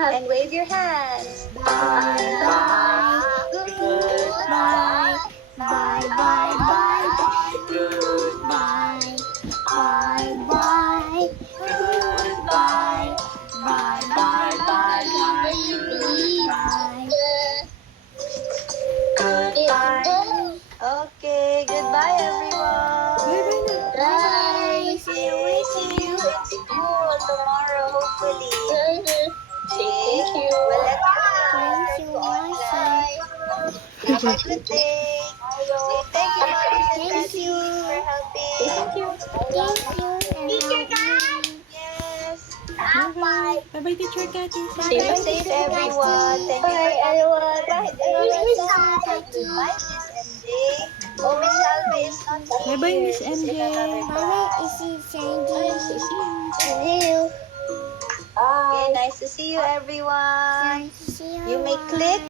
And wave your hands. Bye bye. Goodbye. Bye bye bye bye. Goodbye. Bye bye. Goodbye. Bye bye bye bye. Goodbye. Goodbye. Okay, goodbye everyone. Bye. See you in school tomorrow, hopefully. Thank you. Well, let's Thank you, go online. Have a good day. Say thank you, mommies and Thank daddies, you. for helping. Thank you. Thank you and help me. Yes. Bye-bye. Bye-bye, Teacher Cathy. Stay safe, everyone. Thank you for coming to our class. Goodbye, Miss MJ. Oh, Miss Salve is not here. Bye-bye, Miss She's in MJ. another Bye, class. Isi Sandy. See you. Okay, nice to see you, everyone. Nice to see you. You may click